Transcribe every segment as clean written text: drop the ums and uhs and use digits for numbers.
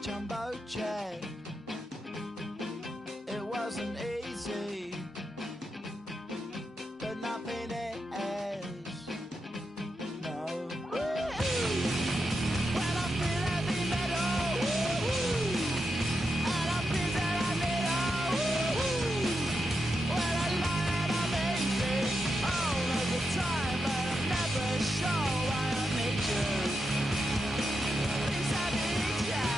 jumbo jet. It wasn't easy, but nothing is. No. When I feel heavy metal, and I feel that I need when I lie and I'm easy all of the time, but I'm never sure why I need you. Please, I need you.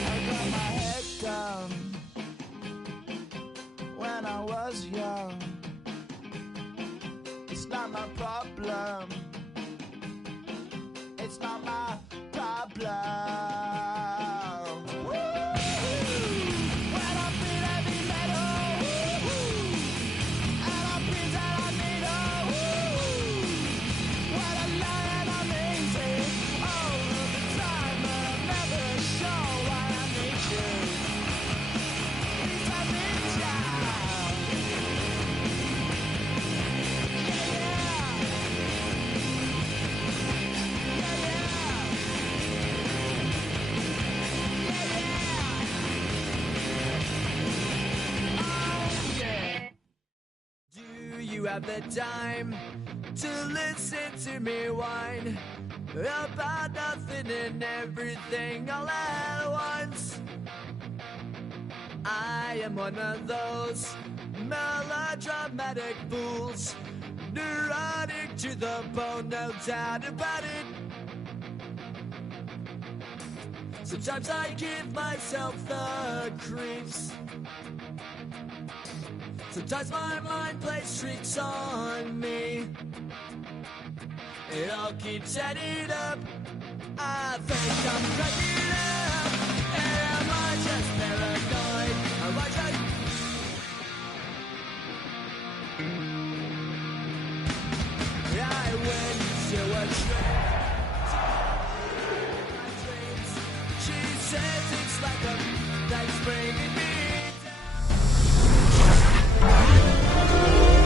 I got my head down when I was young. It's not my problem. It's not my problem. When I feel heavy metal, and I feel that I need when I lie and I'm easy all of the time, but I'm never sure why I need you. Please, I need you. Do you have the time to listen to me whine about nothing and everything all at once? I am one of those melodramatic fools, neurotic to the bone, no doubt about it. Sometimes I give myself the creeps. Sometimes my mind plays tricks on me. It all keeps adding up. I think I'm cracking up. Am I just paranoid? Am I just... I went to a train. She says it's like a that's bringing me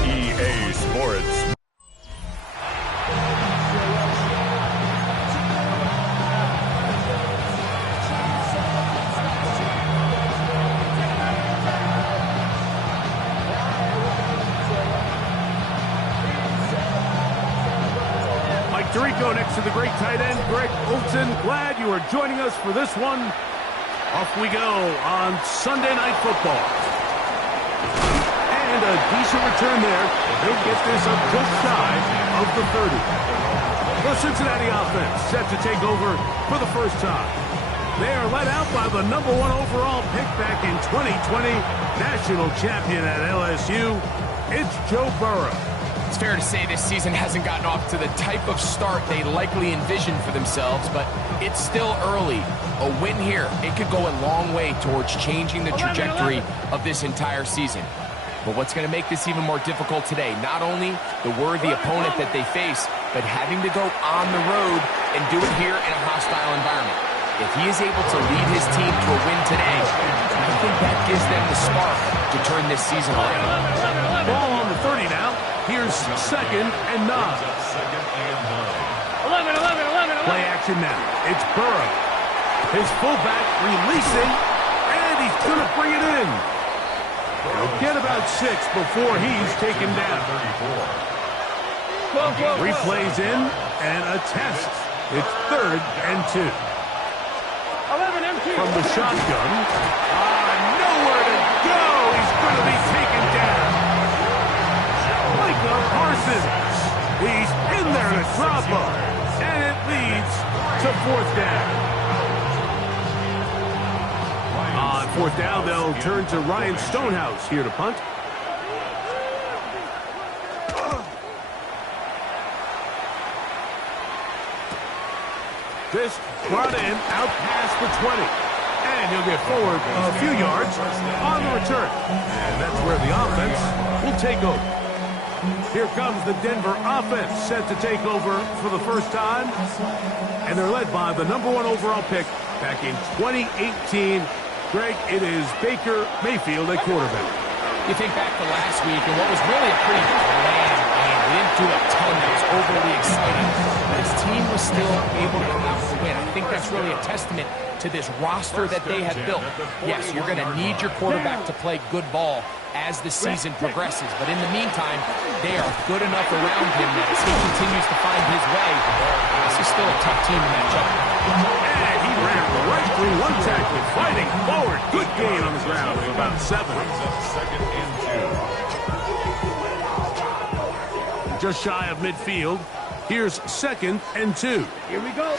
EA Sports. Mike Tirico next to the great tight end, Greg Olson. Glad you are joining us for this one. Off we go on Sunday Night Football. And a decent return there. He'll get this up just shy of the 30. The Cincinnati offense set to take over for the first time. They are led out by the #1 overall pick back in 2020, national champion at LSU. It's Joe Burrow. It's fair to say this season hasn't gotten off to the type of start they likely envisioned for themselves, but it's still early. A win here, it could go a long way towards changing the trajectory of this entire season. But what's going to make this even more difficult today, not only the worthy opponent that they face, but having to go on the road and do it here in a hostile environment. If he is able to lead his team to a win today, I think that gives them the spark to turn this season around. Ball on the 30 now. Here's 2nd and 9. 11. Play action now. It's Burrow. His fullback releasing, and he's going to bring it in. He'll get about 6 before he's taken down. Replays in, and a test. It's 3rd and 2. From the shotgun. Nowhere to go. He's going to be taken down. Micah Parsons. He's in there to drop him. And it leads to 4th down. On 4th down, they'll turn to Ryan Stonehouse here to punt. This brought in, out past the 20. And he'll get forward a few yards on the return. And that's where the offense will take over. Here comes the Denver offense set to take over for the first time. And they're led by the #1 overall pick back in 2018. Greg, it is Baker Mayfield at quarterback. You think back to last week and what was really a pretty bland game. We didn't do a ton that was exciting, but his team was still able to come out and win. I think that's really a testament to this roster that they have built. Yes, you're going to need your quarterback to play good ball as the season progresses, but in the meantime, they are good enough around him that as he continues to find his way, this is still a tough team to match up. And he ran right through one tackle, fighting forward. Good gain on the ground of about 7. Just shy of midfield. Here's 2nd and 2. Here we go.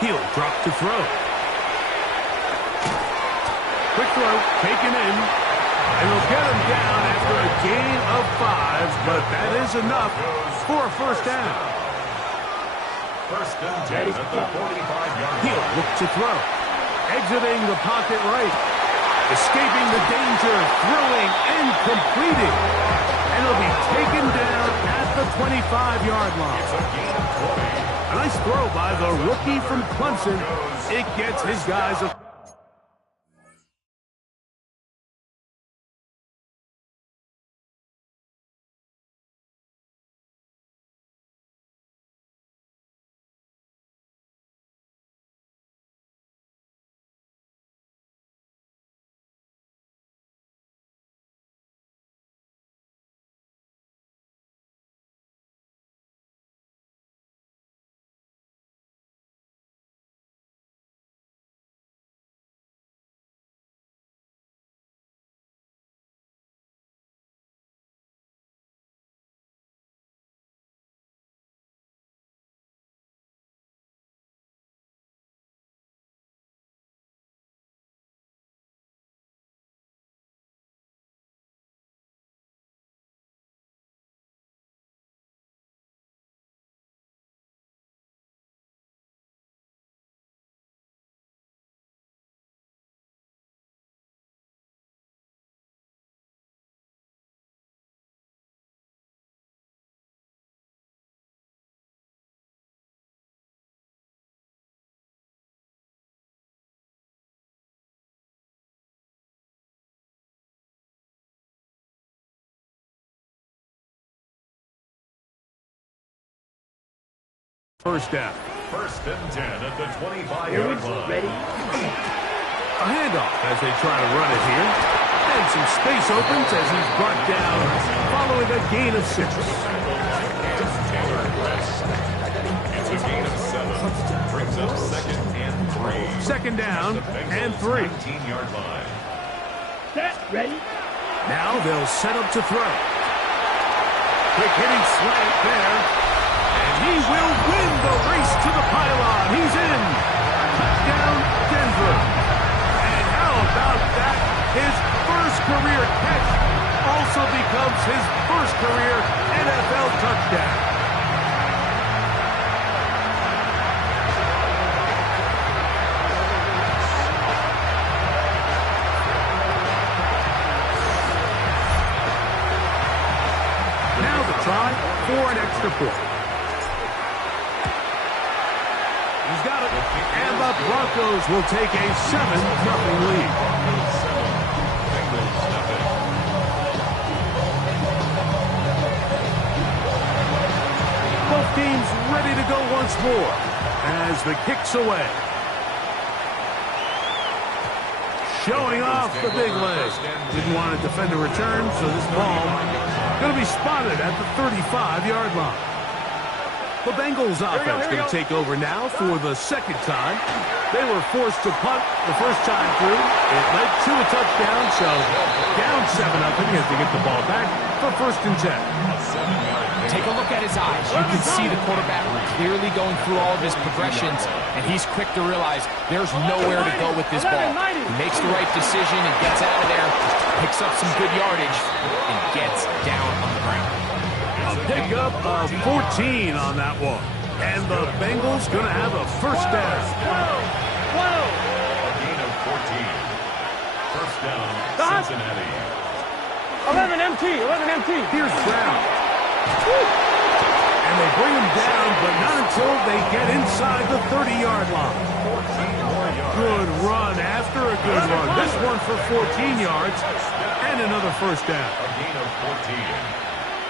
He'll drop to throw. Quick throw, taken in. And they'll get him down after a gain of 5, but that is enough for a first down. First and 10 at the 45-yard line. He'll look to throw. Exiting the pocket right. Escaping the danger, throwing and completing. And he'll be taken down at the 25-yard line. It's a gain of 20. A nice throw by the rookie from Clemson. It gets his guys a first down. First and 10 at the 25-yard line. Ready? A handoff as they try to run it here. And some space opens as he's brought down following a gain of 6. It's a gain of 7. Brings up 2nd and 3. Second down and 3. 19-yard line. Set. Ready? Now they'll set up to throw. Quick hitting slant there. And he will win the race to the pylon. He's in. Touchdown, Denver. And how about that? His first career catch also becomes his first career NFL touchdown. Now the try for an extra point. He's got it. And the Broncos will take a 7-0 lead. Both teams ready to go once more as the kick's away. Showing off the big leg. Didn't want to defend a return, so this ball going to be spotted at the 35-yard line. The Bengals offense going to take over now for the second time. They were forced to punt the first time through. It led to a touchdown, so down 7-0 as they get the ball back for first and 10. Take a look at his eyes. You can see the quarterback clearly going through all of his progressions, and he's quick to realize there's nowhere to go with this ball. He makes the right decision and gets out of there, picks up some good yardage, and gets down on the ground. A pickup of 14 on that one. And the Bengals going to have a first down. A gain of 14. First down, Cincinnati. 11 MT. Here's Brown. And they bring him down, but not until they get inside the 30-yard line. 14 more yards. Good run after a good run. This one for 14 yards and another first down. A gain of 14.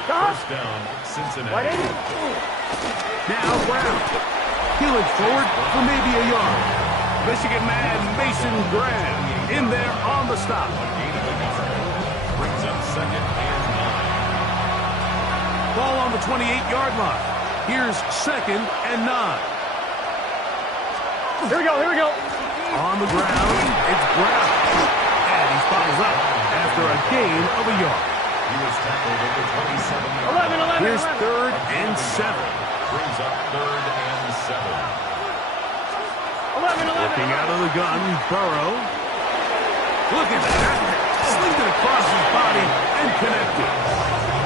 First down, Cincinnati. Now Brown. Peeling forward for maybe a yard. Michigan man Mason Graham in there on the stop. Gain of a yard. Brings up second and 9. Ball on the 28-yard line. Here's second and 9. Here we go, here we go. On the ground, it's Brown. And he follows up after a gain of a yard. He was tackled at the 27-yard line. Here's third and 7. Brings up third and 7. Looking out of the gun, Burrow. Look at that. Slinged it across his body and connected.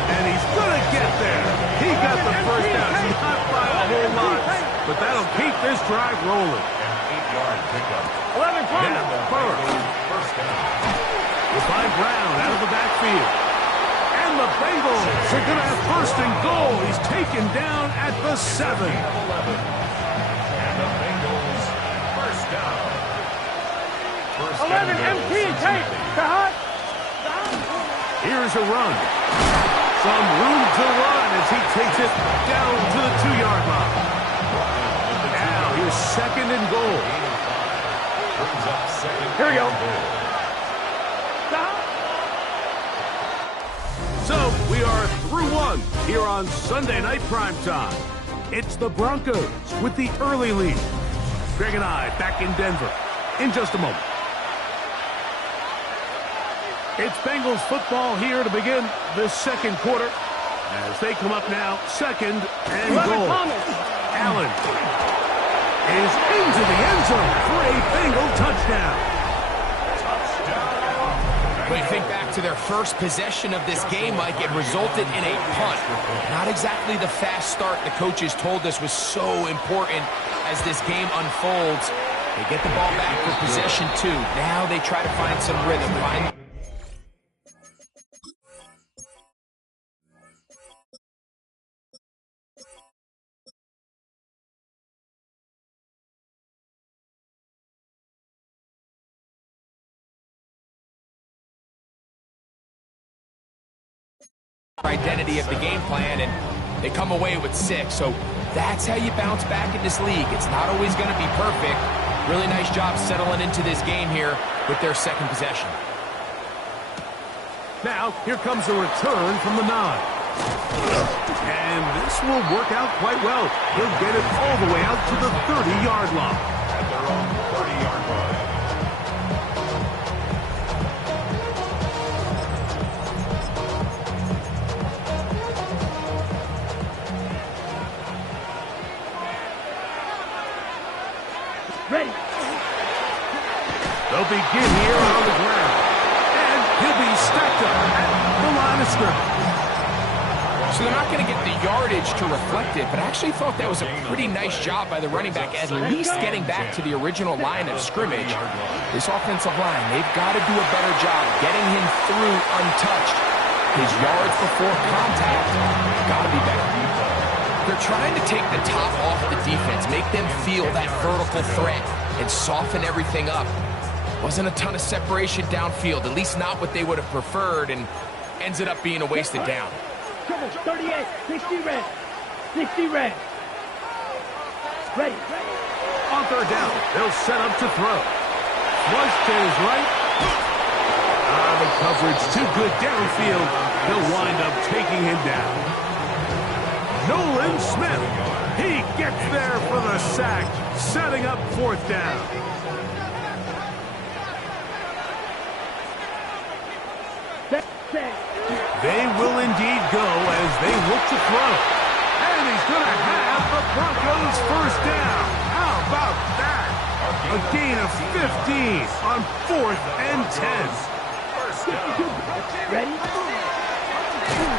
And he's going to get there. He got the first down. Not by a whole lot, but that'll keep this drive rolling. An 8-yard pickup. Now, Burrow. First down. We'll find Brown out of the backfield. And the Bengals are going to have first and goal. He's taken down at the 7. And the Bengals first down. First 11 MT, take. Here's a run. Some room to run as he takes it down to the 2-yard line. Now here's second and goal. Brings up second. Here we go. and goal. So we are through one here on Sunday Night Primetime. It's the Broncos with the early lead. Greg and I back in Denver in just a moment. It's Bengals football here to begin the second quarter as they come up now second and goal. Allen is into the end zone for a Bengal touchdown. When you think back to their first possession of this game, Mike, it resulted in a punt. Not exactly the fast start the coaches told us was so important as this game unfolds. They get the ball back for possession 2. Now they try to find some rhythm. Identity of the game plan, and they come away with 6. So that's how you bounce back in this league. It's not always going to be perfect. Really nice job settling into this game here with their second possession. Now, here comes the return from the 9. And this will work out quite well. He'll get it all the way out to the 30-yard line. At their own 30-yard line. Ready. They'll begin here on the ground. And he'll be stacked up at the line of scrimmage. So they're not going to get the yardage to reflect it, but I actually thought that was a pretty nice job by the running back, at least getting back to the original line of scrimmage. This offensive line, they've got to do a better job getting him through untouched. His yards before contact got to be better. They're trying to take the top off the defense, make them feel that vertical threat, and soften everything up. Wasn't a ton of separation downfield, at least not what they would have preferred, and ends it up being a wasted down. 38, 60 red. 60 red. Ready. On third down, they'll set up to throw. Was to his right. The coverage too good downfield. He'll wind up taking him down. Nolan Smith, he gets there for the sack, setting up fourth down. They will indeed go as they look to throw. And he's going to have the Broncos first down. How about that? A gain of 15 on 4th and 10. Ready?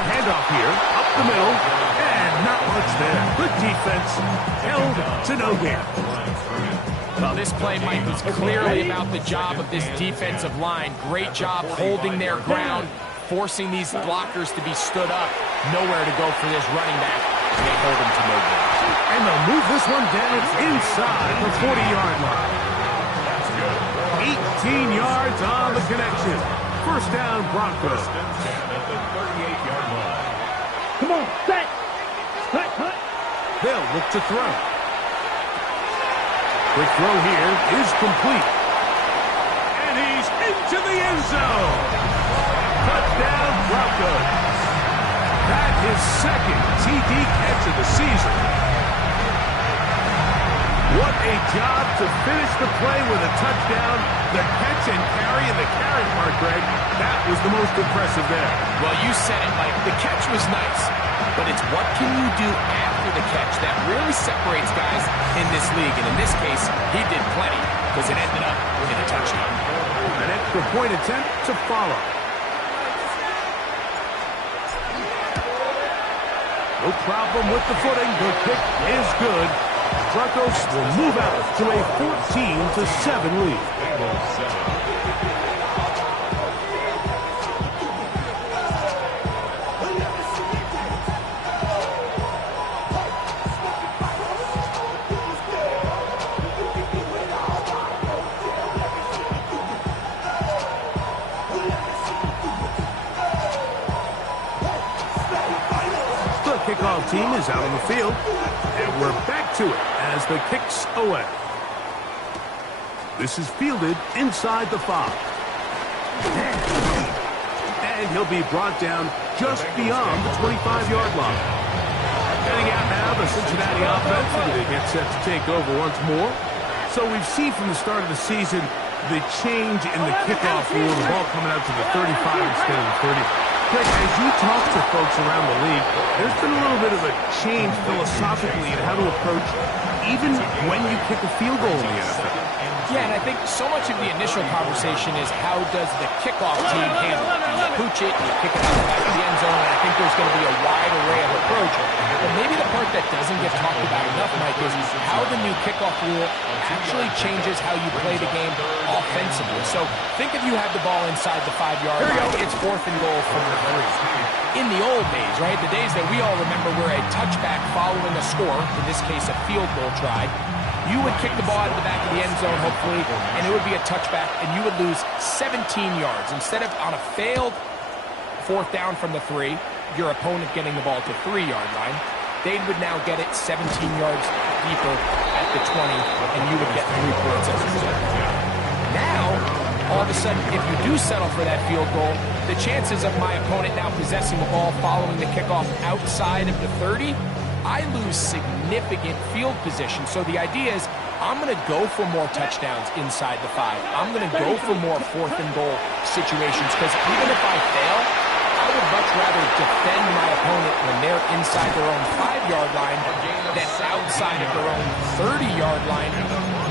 Handoff here, up the middle, and not much there. Good defense, held to no gain. Well, this play, Mike, was clearly about the job of this defensive line. Great job holding their ground, forcing these blockers to be stood up. Nowhere to go for this running back. They hold him to no gain. And they'll move this one down inside the 40-yard line. 18 yards on the connection. First down, Broncos. At the 38-yard line. Come on, set. Cut. They'll look to throw. Quick throw here is complete. And he's into the end zone. Touchdown, Broncos. That is second TD catch of the season. What a job to finish the play with a touchdown. The catch and carry, and the carry part, Greg, that was the most impressive there. Well, you said it, Mike. The catch was nice, but it's what can you do after the catch that really separates guys in this league. And in this case, he did plenty because it ended up in a touchdown. An extra point attempt to follow. No problem with the footing. The kick is good. Broncos will move out to a 14-7 lead. The kickoff team is out on the field, and we're back to it as the kick's away. This is fielded inside the 5. And he'll be brought down just beyond the 25-yard line. Heading out now, the Cincinnati offense, and they get set to take over once more. So we've seen from the start of the season the change in the kickoff rule, the ball coming out to the 35 instead of the 30. Greg, as you talk to folks around the league, there's been a little bit of a change philosophically in how to approach even when you kick a field goal in the NFL. Yeah, and I think so much of the initial conversation is how does the kickoff team handle it? You pooch it, you kick it out the back of the end zone, and I think there's going to be a wide array of approach. But maybe the part that doesn't get talked about enough, Mike, is how the new kickoff rule actually changes how you play the game offensively. So think if you have the ball inside the 5-yard line, it's 4th and goal from the 3. In the old days, right, the days that we all remember where a touchback following a score, in this case a field goal try, you would kick the ball out of the back of the end zone, hopefully, and it would be a touchback, and you would lose 17 yards. Instead of on a failed 4th down from the 3, your opponent getting the ball to 3-yard line, they would now get it 17 yards deeper at the 20, and you would get 3 points as a result. Now, all of a sudden, if you do settle for that field goal, the chances of my opponent now possessing the ball following the kickoff outside of the 30, I lose significant field position. So the idea is I'm going to go for more touchdowns inside the 5. I'm going to go for more 4th and goal situations because even if I fail, I would much rather defend my opponent when they're inside their own 5-yard line than outside of their own 30-yard line,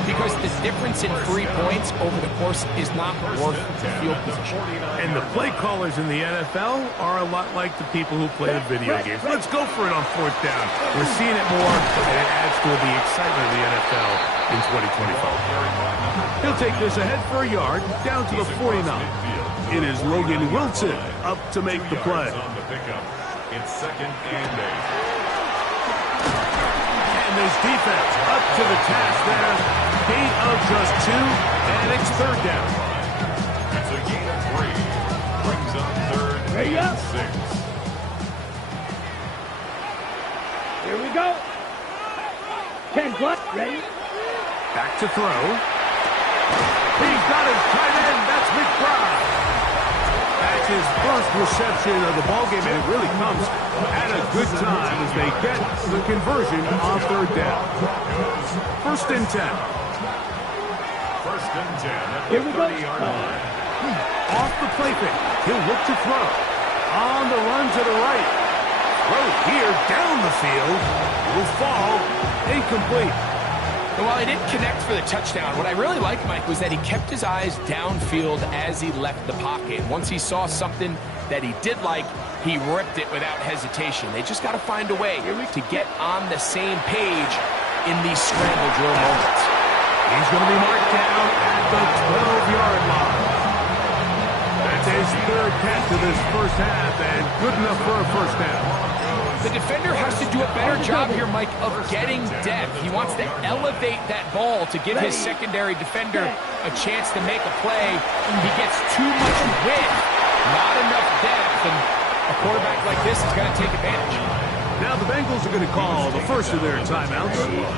because the difference in 3 points over the course is not worth the field position. And the play callers in the NFL are a lot like the people who play the video games. Let's go for it on 4th down. We're seeing it more, and it adds to the excitement of the NFL in 2025. He'll take this ahead for a yard, down to the 49. It is Logan Wilson up to make the play. It's 2nd and 8. And this defense up to the task there. Gain of just 2, and it's 3rd down. It's a gain of 3. Brings up 3rd and 6. Here we go. 10 plus. Ready? Back to throw. He's got his tight end. That's McBride. That's his first reception of the ballgame, and it really comes at a good time as they get the conversion on 3rd down. 1st and 10. 1st and 10 at the Here we go. 30-yard line. Off the play fake. He'll look to throw. On the run to the right. Throw here down the field. Will fall. Incomplete. And while he didn't connect for the touchdown, what I really liked, Mike, was that he kept his eyes downfield as he left the pocket. Once he saw something that he did like, he ripped it without hesitation. They just got to find a way to get on the same page in these scramble drill moments. He's going to be marked down at the 12-yard line. That's his 3rd catch of this first half, and good enough for a 1st down. The defender has to do a better job here, Mike, of getting depth. He wants to elevate that ball to give his secondary defender a chance to make a play. He gets too much width, not enough depth, and A quarterback like this is going to take advantage. Now the Bengals are going to call the first of their timeouts,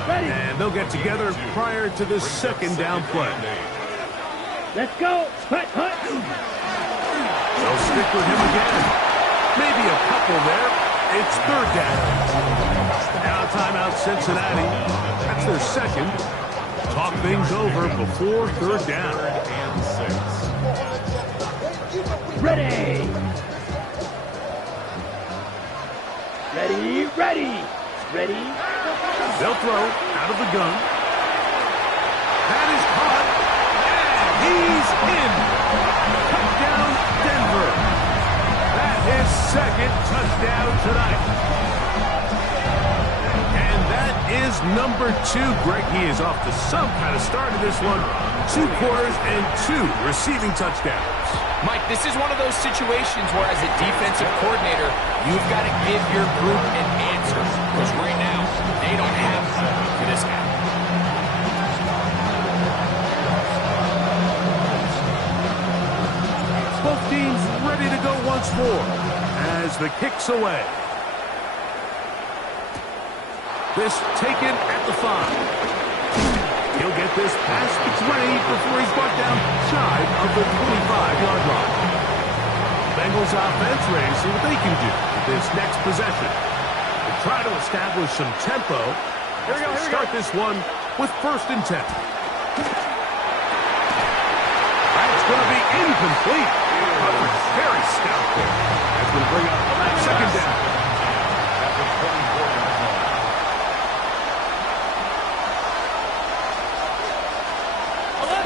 and they'll get together prior to the second down play. Let's go. Hut, hut. They'll stick with him again. Maybe a couple there. It's third down. Now timeout Cincinnati. That's their second. Talk things over before third down. Ready. Ready, ready. Ready. They'll throw out of the gun. That is caught. And he's in. Touchdown, Denver. That is second touchdown tonight. And that is number 2. Greg, he is off to some kind of start in this one. 2 quarters and 2 receiving touchdowns. Mike, this is one of those situations where as a defensive coordinator, you've got to give your group an answer. Because right now, they don't have one for this guy. Both teams ready to go once more as the kick's away. This taken at the 5. He'll get this past the 20 before he's brought down shy of the 25-yard line. Bengals offense ready to see what they can do with this next possession. They try to establish some tempo. Here we go. Start this one with 1st and 10. That's going to be incomplete. Very stout there. That's going to bring up second down.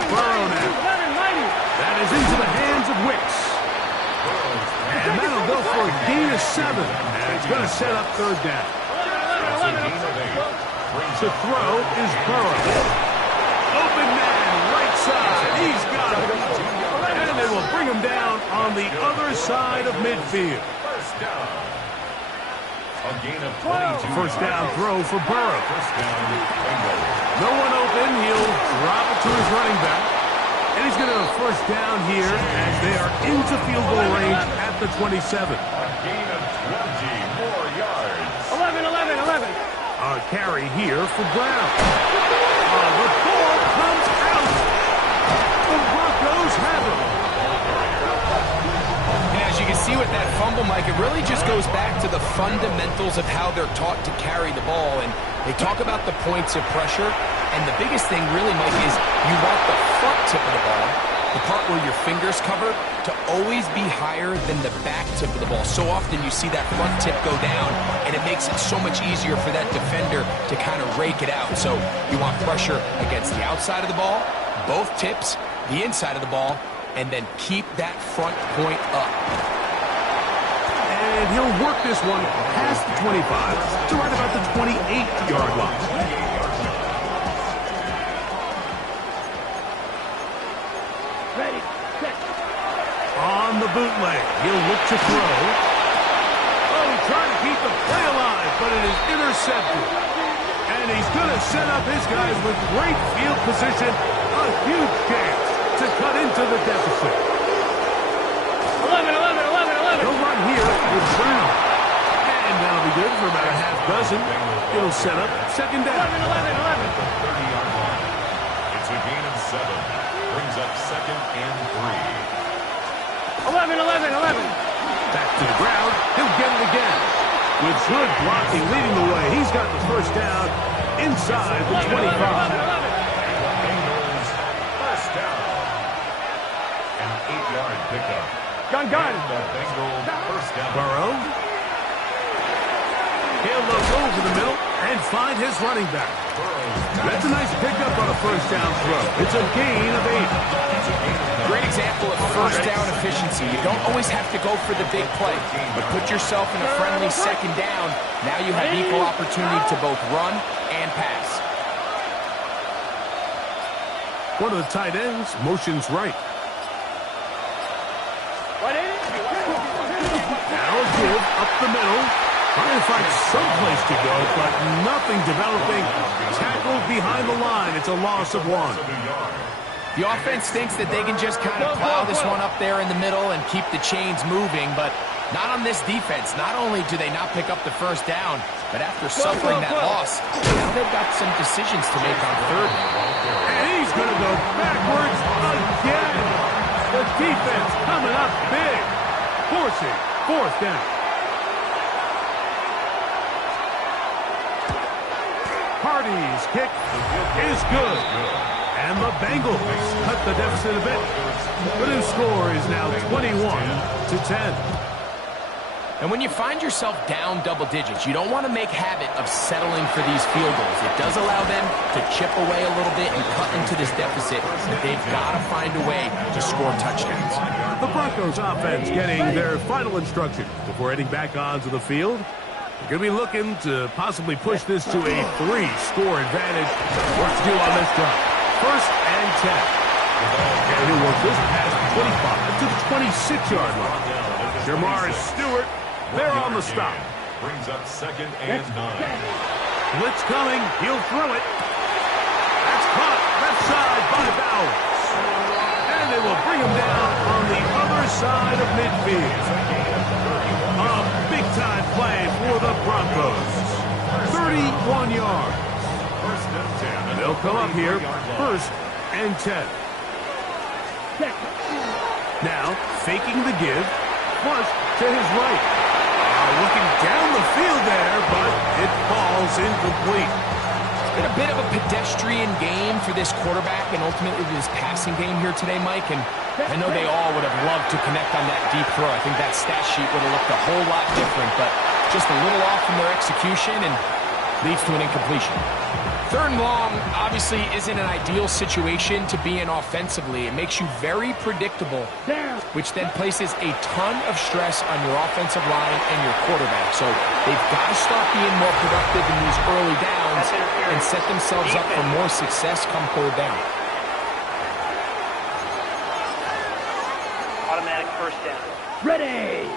Burrow now. That is into the hands of Wicks. And that'll go for a gain of 7. And it's going to set up third down. The throw is Burrow. Open man, right side. He's got it. And they will bring him down on the other side of midfield. First down throw for Burrow. No one open. He'll drop it to his running back. And he's going to have a first down here as they are into field goal range at the 27. A gain of 20 more yards. 11. A carry here for Brown. The ball comes out. The Broncos have him. And as you can see with that fumble, Mike, it really just goes back to the fundamentals of how they're taught to carry the ball. And they talk about the points of pressure. And the biggest thing really, Mike, is you want the front tip of the ball, the part where your fingers cover, to always be higher than the back tip of the ball. So often you see that front tip go down, and it makes it so much easier for that defender to kind of rake it out. So you want pressure against the outside of the ball, both tips, the inside of the ball, and then keep that front point up. And he'll work this one past the 25 to right about the 28-yard line. Ready, set. On the bootleg, he'll look to throw. Oh, trying to keep the play alive, but it is intercepted. And he's going to set up his guys with great field position. A huge chance to cut into the deficit. 11. He'll run here with Brown. And that'll be good for about a half dozen. It'll set up second down. 11. 30-yard line. It's a gain of 7. Brings up 2nd and 3. 11. Back to the ground. He'll get it again. With good blocking leading the way. He's got the first down inside the 25. Bengals first down. An 8-yard pickup. Gun. The Bengals first down. Burrow. He'll look over the middle and find his running back. That's a nice pickup on a first down throw. It's a gain of 8. Great example of first down efficiency. You don't always have to go for the big play, but put yourself in a friendly second down. Now you have equal opportunity to both run and pass. One of the tight ends motions right. Now a give up the middle. Trying to find some place to go, but nothing developing. Tackled behind the line. It's a loss of 1. The offense thinks that they can just kind of plow this one up there in the middle and keep the chains moving, but Not on this defense. Not only do they not pick up the first down, but after suffering that loss, now they've got some decisions to make on third. And he's going to go backwards again. The defense coming up big, forcing fourth down. Hardy's kick is good. And the Bengals cut the deficit a bit. The new score is now 21-10. And when you find yourself down double digits, you don't want to make habit of settling for these field goals. It does allow them to chip away a little bit and cut into this deficit, but they've got to find a way to score touchdowns. The Broncos offense getting their final instructions before heading back onto the field. They're going to be looking to possibly push this to a 3-score advantage. What to do on this drive? First and 10. And he'll work this past 25 to the 26-yard line. Jamar Stewart, they're on the stop. Brings up second and 9. Blitz coming. He'll throw it. That's caught left side by Bowers. And they will bring him down on the other side of midfield. A big-time play for the Broncos. 31 yards. First and 10. They'll come up here. First and 10. Now, faking the give. Flush to his right. Looking down the field there, but it falls incomplete. It's been a bit of a pedestrian game for this quarterback and ultimately this passing game here today, Mike. And I know they all would have loved to connect on that deep throw. I think that stat sheet would have looked a whole lot different, but just a little off from their execution and leads to an incompletion. Third and long obviously isn't an ideal situation to be in offensively. It makes you very predictable, which then places a ton of stress on your offensive line and your quarterback. So they've got to start being more productive in these early downs and set themselves up for more success come third down. Automatic first down. Ready.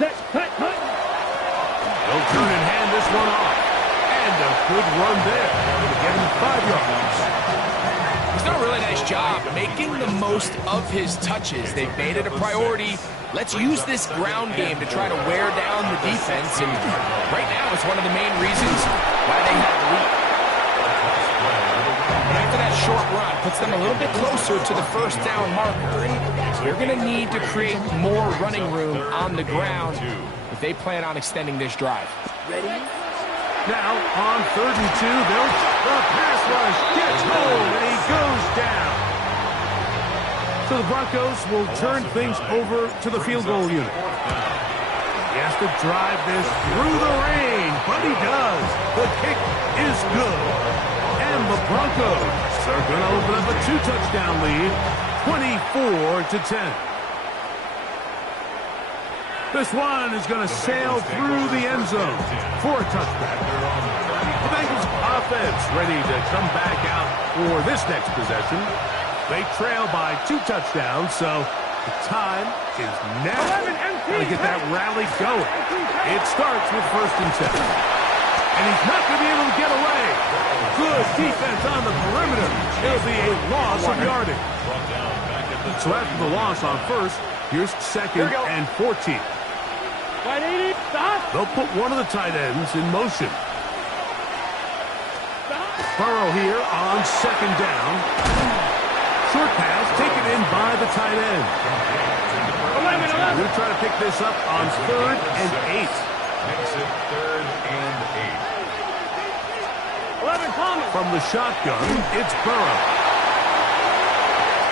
Set, cut. They'll turn and hand this one off. And a good run there. They'll get him 5 yards. He's done a really nice job making the most of his touches. They've made it a priority. Let's use this ground game to try to wear down the defense. And right now, it's one of the main reasons why they have the lead. After that short run, puts them a little bit closer to the first down marker. And they're going to need to create more running room on the ground if they plan on extending this drive. Ready. Now, on 3rd and 2, the pass rush gets home, and he goes down. So the Broncos will turn things over to the field goal unit. He has to drive this through the rain, but he does. The kick is good. And the Broncos are going to open up a 2-touchdown lead, 24-10. This one is going to sail through the end zone for a touchback. The Bengals offense ready to come back out for this next possession. They trail by 2 touchdowns, so the time is now. Got to get that rally going. It starts with 1st and 10. And he's not going to be able to get away. Good defense on the perimeter. It'll be a loss of yardage. So after the loss on 1st, here's 2nd and 14. They'll put one of the tight ends in motion. Burrow here on 2nd down. Short pass taken in by the tight end. They're going to try to pick this up on 3rd and 8. Makes it 3rd and 8. From the shotgun, it's Burrow.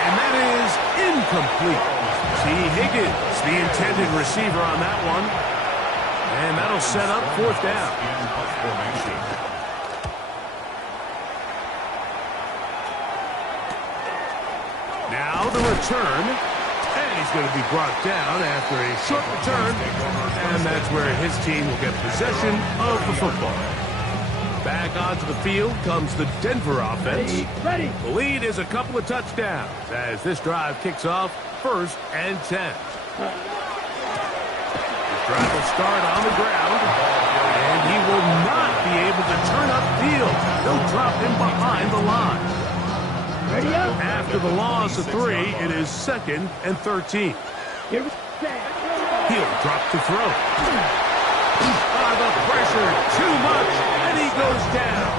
And that is incomplete. T. Higgins, the intended receiver on that one. And that'll set up 4th down. Now the return. And he's going to be brought down after a short return. And that's where his team will get possession of the football. Back onto the field comes the Denver offense. Ready. The lead is a couple of touchdowns as this drive kicks off 1st and 10. This drive will start on the ground, and he will not be able to turn upfield. They'll drop him behind the line. Ready up. After the loss of 3, it is 2nd and 13. Here we go. He'll drop to throw. The pressure, too much, and he goes down.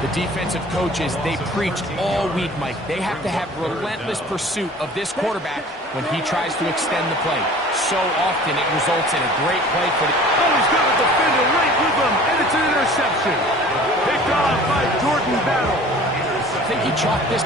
The defensive coaches, they preach all week, Mike. They have to have relentless pursuit of this quarterback when he tries to extend the play. So often it results in a great play for the... Oh, he's got a defender right with him, and it's an interception. Picked off by Jordan Battle. I think he chalked this...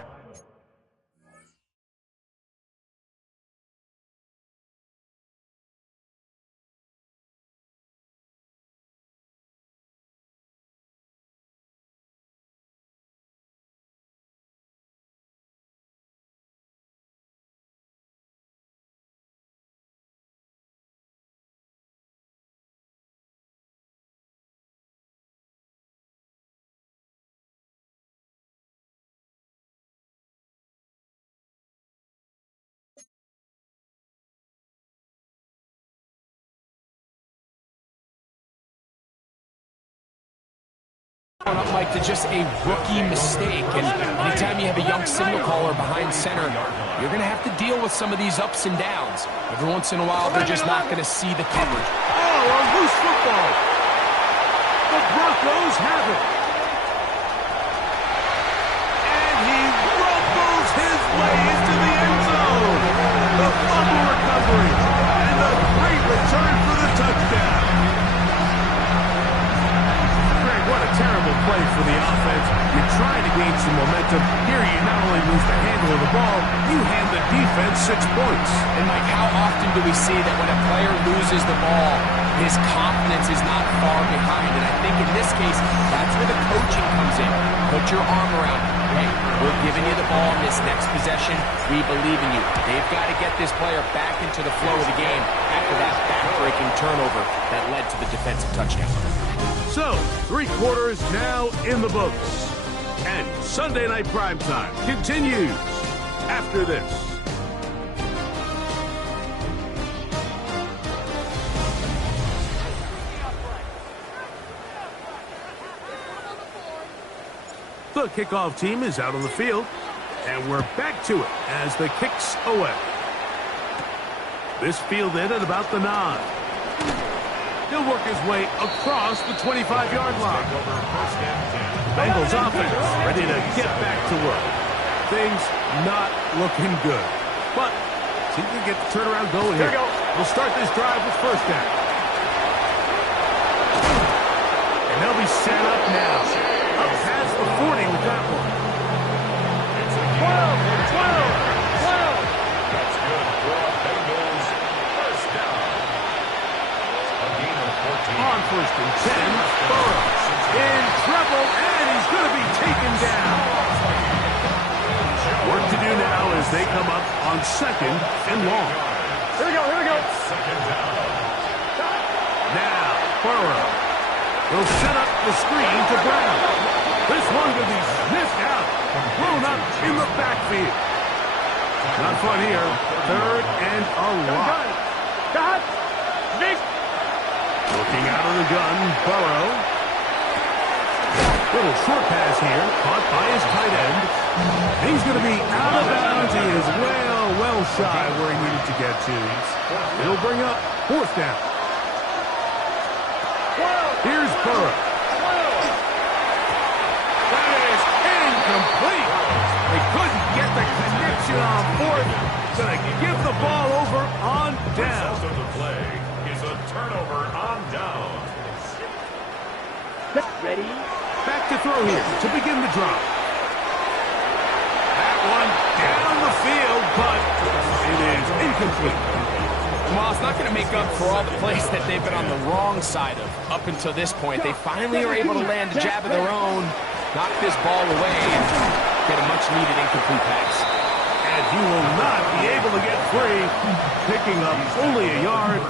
up, Mike, to just a rookie mistake. And anytime you have a young signal caller behind center, you're going to have to deal with some of these ups and downs. Every once in a while, they're just not going to see the coverage. Oh, a loose football. The Broncos have it. And he rumbles his way into the end zone. The fumble recovery. And the great return for the touchdown. What a terrible play for the offense. You're trying to gain some momentum. Here you not only lose the handle of the ball, you hand the defense 6 points. And Mike, how often do we see that when a player loses the ball, his confidence is not far behind? And I think in this case, that's where the coaching comes in. Put your arm around him. Hey, we're giving you the ball in this next possession. We believe in you. They've got to get this player back into the flow of the game after that back-breaking turnover that led to the defensive touchdown. So, 3 quarters now in the books. And Sunday Night Primetime continues after this. The kickoff team is out on the field, and we're back to it as the kick's away. This fielded at about the 9. He'll work his way across the 25-yard line. Bengals offense ready to get back to work. Things not looking good. But see if we can get the turnaround going here. We'll start this drive with first down. And they'll be set up now. Up past the 40 with that one. 12. That's good for Bengals. First down. A gain of 14. On first and 10, Burrow in trouble, and he's going to be taken down. Work to do now as they come up on 2nd and long. Here we go. Second down. Now, Burrow will set up the screen to Brown. This one will be sniffed out and blown up in the backfield. Not fun here. 3rd and a lot. Looking out of the gun, Burrow. Little short pass here, caught by his tight end. He's going to be out of bounds. He is well shy where he needed to get to. It'll bring up 4th down. Here's Burrow. That is incomplete. They couldn't get the connection on 4th. Going to give the ball over on down. Result of the play is a turnover on down. Ready? Back to throw here to begin the drop. That one down the field, but it is incomplete. Well, it's not going to make up for all the plays that they've been on the wrong side of up until this point. They finally are able to land a jab of their own, knock this ball away, and get a much-needed incomplete pass. And he will not be able to get free, picking up only a yard.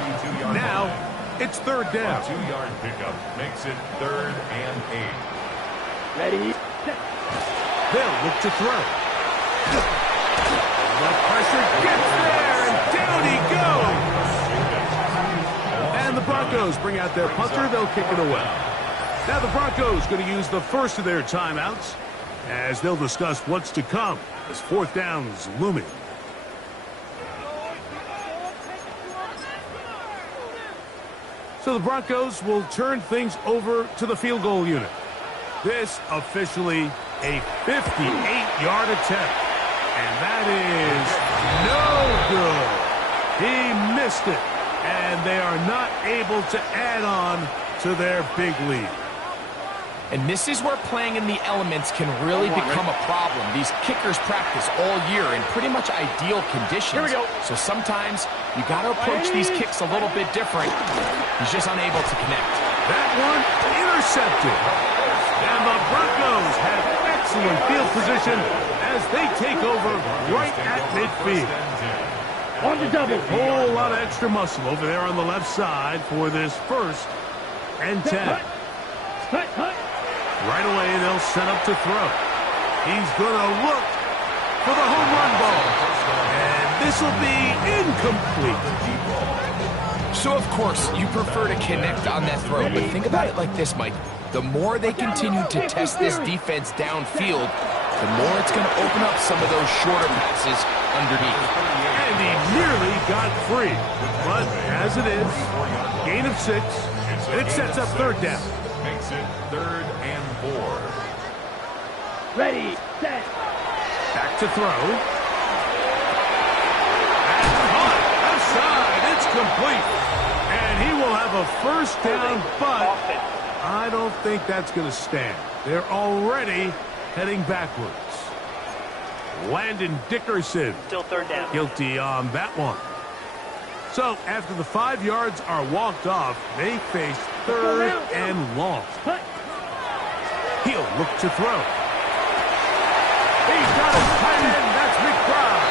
Now, it's 3rd down. 2-yard pickup makes it 3rd and 8. Ready? They'll look to throw. The pressure gets there, and down he goes. And the Broncos bring out their punter. They'll kick it away. Now the Broncos going to use the first of their timeouts. as they'll discuss what's to come as fourth down is looming. So the Broncos will turn things over to the field goal unit. This officially a 58-yard attempt. And that is no good. He missed it. And they are not able to add on to their big lead. And this is where playing in the elements can really become a problem. These kickers practice all year in pretty much ideal conditions. Here we go. So sometimes you got to approach these kicks a little bit different. He's just unable to connect. That one intercepted. And the Broncos have excellent field position as they take over right at midfield. On the double. Whole lot of extra muscle over there on the left side for this 1st and 10. Hut, hut. Right away, they'll set up to throw. He's going to look for the home run ball. And this will be incomplete. So, of course, you prefer to connect on that throw. But think about it like this, Mike. The more they continue to test this defense downfield, the more it's going to open up some of those shorter passes underneath. And he nearly got free. But as it is, gain of 6, and it sets up 3rd down. Makes it 3rd and 4. Ready, set. Back to throw. And caught outside. It's complete. And he will have a 1st down, but I don't think that's going to stand. They're already heading backwards. Landon Dickerson. Still 3rd down. Guilty on that one. So after the 5 yards are walked off, they face 3rd and long. He'll look to throw. He's got his tight end. That's McBride.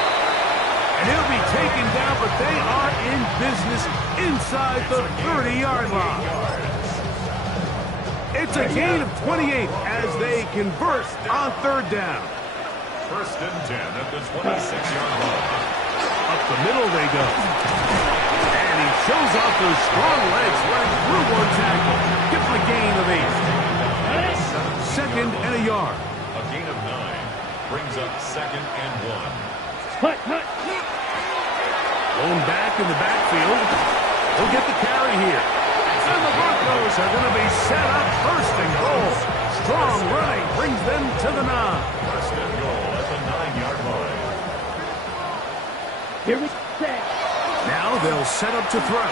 And he'll be taken down, but they are in business inside the 30-yard line. It's a gain of 28 as they convert on 3rd down. 1st and 10 at the 26-yard line. Up the middle they go. And he shows off those strong legs running through one tackle. Gives him a gain of 8. 2nd and a yard. A gain of 9 brings up 2nd and 1. Hut, hut. Going back in the backfield. He'll get the carry here. And the Broncos are going to be set up 1st and goal. Strong running brings them to the 9. 1st and goal at the 9-yard line. Here we set. Now they'll set up to throw.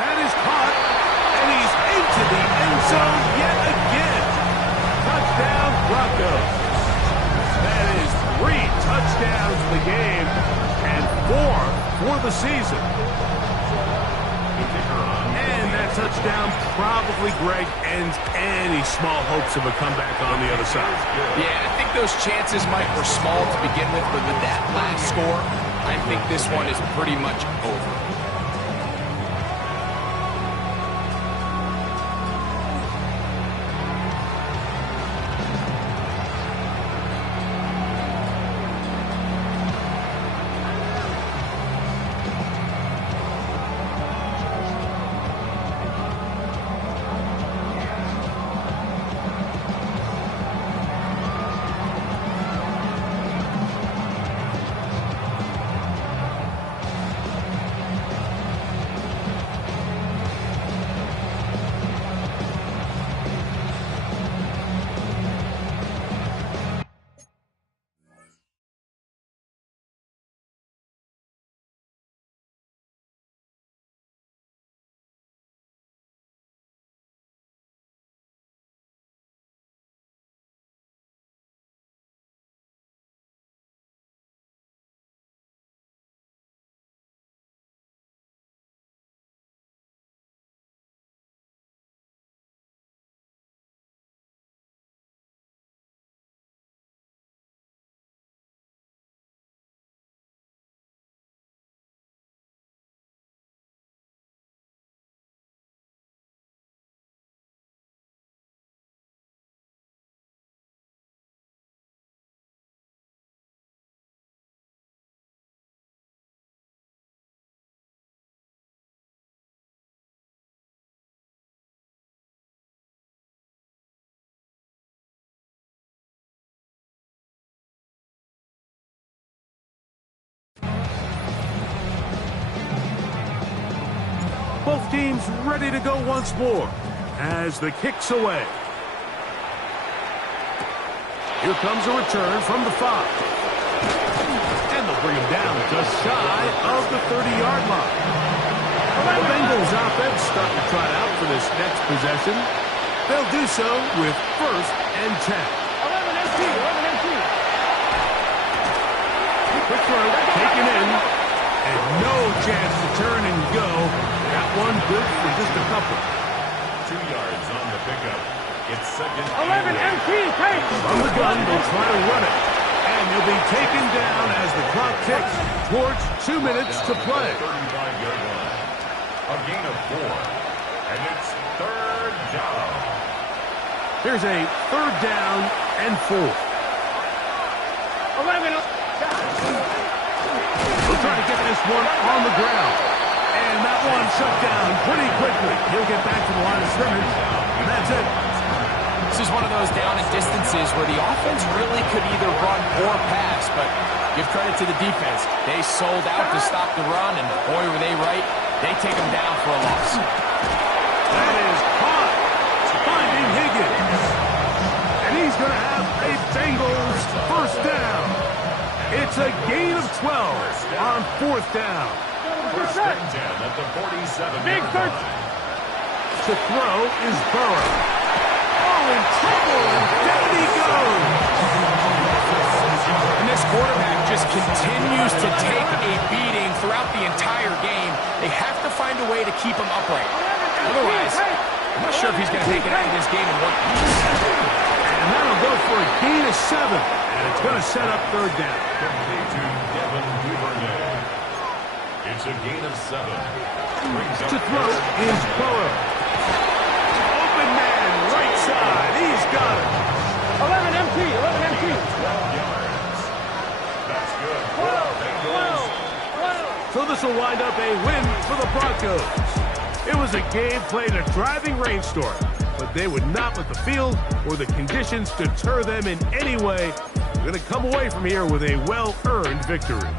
That is caught. And he's into the end zone yet again. Touchdown, Broncos. That is 3 touchdowns in the game and 4 for the season. And that touchdown probably, Greg, ends any small hopes of a comeback on the other side. Yeah, I think those chances, Mike, were small to begin with, but with that last score, I think this one is pretty much over. Both teams ready to go once more as the kick's away. Here comes a return from the 5. And they'll bring him down just shy of the 30-yard line. The Bengals offense starting to trot out for this next possession. They'll do so with 1st and 10. 11 empty, 11 empty. Quick throw, taken in, and no chance to turn and go. That one good for just a couple. 2 yards on the pickup. It's 2nd 11 empty, take. From the gun, they'll try to run it. And he'll be taken down as the clock ticks towards 2 minutes to play. 35-yard line. A gain of 4. And it's 3rd down. Here's a 3rd down and 4. 11. We'll try to get this one on the ground. And that one shut down pretty quickly. He'll get back to the line of scrimmage. And that's it. This is one of those down and distances where the offense really could either run or pass, but give credit to the defense. They sold out to stop the run, and boy, were they right. They take them down for a loss. That is caught. Finding Higgins. And he's going to have a Bengals 1st down. It's a gain of 12 on 4th down. 1st and 10 at the 47. Big third. To throw is Burrow. Oh, in trouble, and down he goes. And this quarterback just continues to take a beating throughout the entire game. They have to find a way to keep him upright. Otherwise, I'm not sure if he's going to make it out of this game in one piece. And that'll go for a gain of 7. And it's going to set up 3rd down. To Devin Duvernay. It's a gain of 7. To throw is Burrow. Open man, right side. He's got it. 11 empty, 11 empty. 12 yards. That's good. 12. So this will wind up a win for the Broncos. It was a game played in a driving rainstorm, but they would not let the field or the conditions deter them in any way. They're going to come away from here with a well-earned victory.